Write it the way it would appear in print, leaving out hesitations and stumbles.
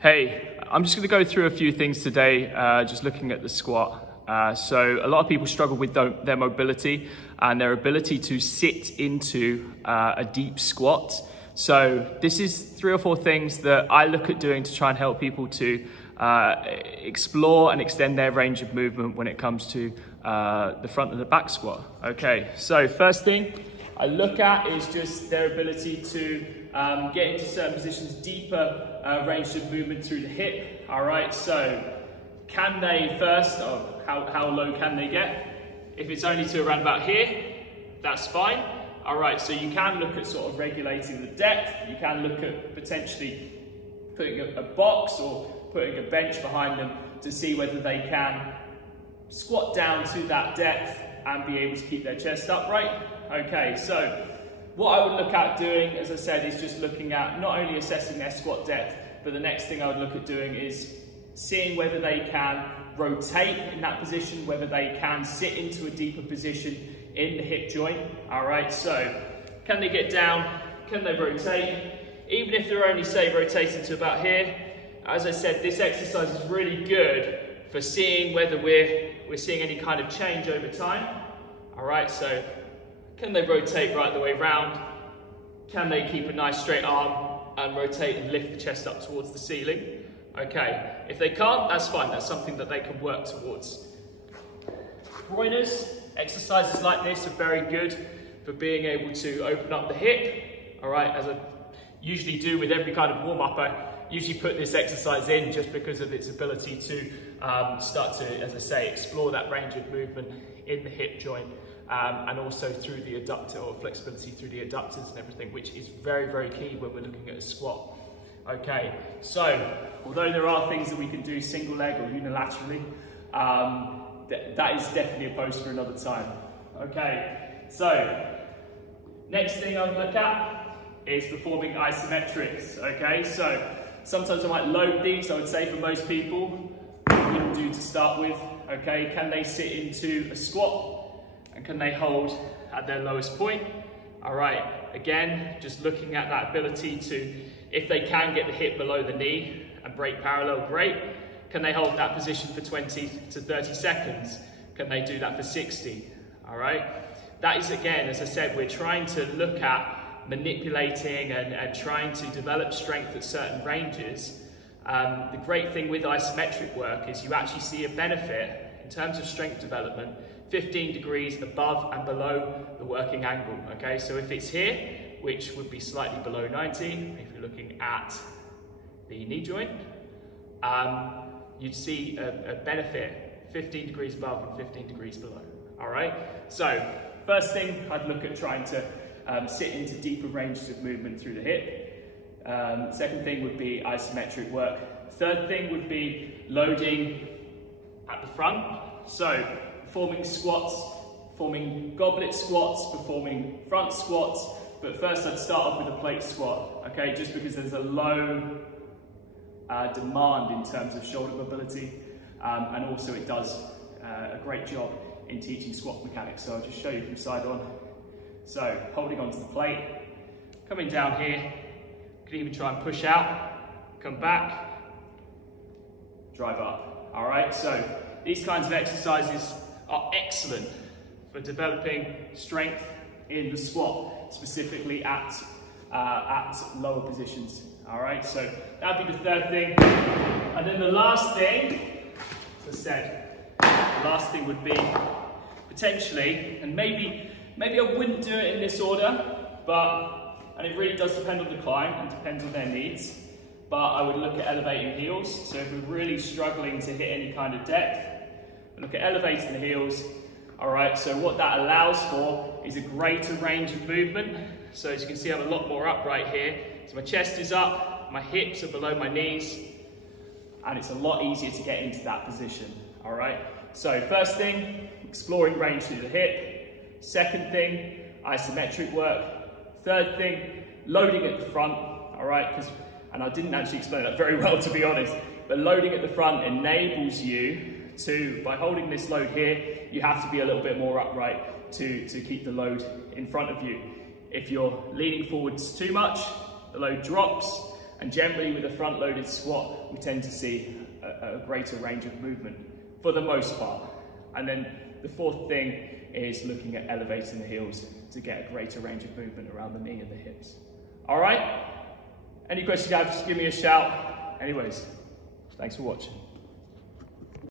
Hey, I'm just going to go through a few things today, just looking at the squat. So a lot of people struggle with their mobility and their ability to sit into a deep squat. So this is 3 or 4 things that I look at doing to try and help people to explore and extend their range of movement when it comes to the front and the back squat. Okay, so first thing I look at is just their ability to get into certain positions, deeper range of movement through the hip. All right, so can they first, how low can they get? If it's only to around about here, that's fine. All right, so you can look at sort of regulating the depth. You can look at potentially putting a box or putting a bench behind them to see whether they can squat down to that depth and be able to keep their chest upright. Okay, so what I would look at doing, as I said, is just looking at not only assessing their squat depth, but the next thing I would look at doing is seeing whether they can rotate in that position, whether they can sit into a deeper position in the hip joint. All right, so can they get down? Can they rotate? Even if they're only, say, rotating to about here, as I said, this exercise is really good for seeing whether we're seeing any kind of change over time. All right, so can they rotate right the way round? Can they keep a nice straight arm and rotate and lift the chest up towards the ceiling? Okay, if they can't, that's fine. That's something that they can work towards. Groiners, exercises like this are very good for being able to open up the hip. All right, as I usually do with every kind of warm-up, I usually put this exercise in just because of its ability to start to, as I say, explore that range of movement in the hip joint. And also through the adductor, or flexibility through the adductors and everything, which is very, very key when we're looking at a squat. Okay, so although there are things that we can do single leg or unilaterally, that is definitely a post for another time. Okay, so next thing I would look at is performing isometrics. Okay, so sometimes I might load these. I would say for most people, what you can do to start with. Okay, can they sit into a squat? And can they hold at their lowest point? All right, again, just looking at that ability to, if they can get the hip below the knee and break parallel, great. Can they hold that position for 20 to 30 seconds? Can they do that for 60? All right, that is, again, as I said, we're trying to look at manipulating and trying to develop strength at certain ranges. The great thing with isometric work is you actually see a benefit in terms of strength development 15 degrees above and below the working angle. Okay, so if it's here, which would be slightly below 90, if you're looking at the knee joint, you'd see a benefit 15 degrees above and 15 degrees below. All right, so first thing, I'd look at trying to sit into deeper ranges of movement through the hip. Second thing would be isometric work. Third thing would be loading at the front. So performing squats, performing goblet squats, performing front squats, but first I'd start off with a plate squat, okay, just because there's a low demand in terms of shoulder mobility, and also it does a great job in teaching squat mechanics. So I'll just show you from side on. So holding onto the plate, coming down here, you can even try and push out, come back, drive up. All right, so these kinds of exercises are excellent for developing strength in the squat, specifically at lower positions. All right, so that'd be the third thing. And then the last thing, as I said, the last thing would be potentially, and maybe I wouldn't do it in this order, and it really does depend on the client and depends on their needs, but I would look at elevating heels. So if we're really struggling to hit any kind of depth, look at elevating the heels. All right, so what that allows for is a greater range of movement. So as you can see, I'm a lot more upright here. So my chest is up, my hips are below my knees, and it's a lot easier to get into that position. All right, so first thing, exploring range through the hip. Second thing, isometric work. Third thing, loading at the front. All right, and I didn't actually explain that very well, to be honest, but loading at the front enables you to, by holding this load here, you have to be a little bit more upright to keep the load in front of you. If you're leaning forwards too much, the load drops, And generally with a front loaded squat, we tend to see a greater range of movement for the most part. And then the fourth thing is looking at elevating the heels to get a greater range of movement around the knee and the hips. All right? Any questions you have, just give me a shout. Anyways, thanks for watching.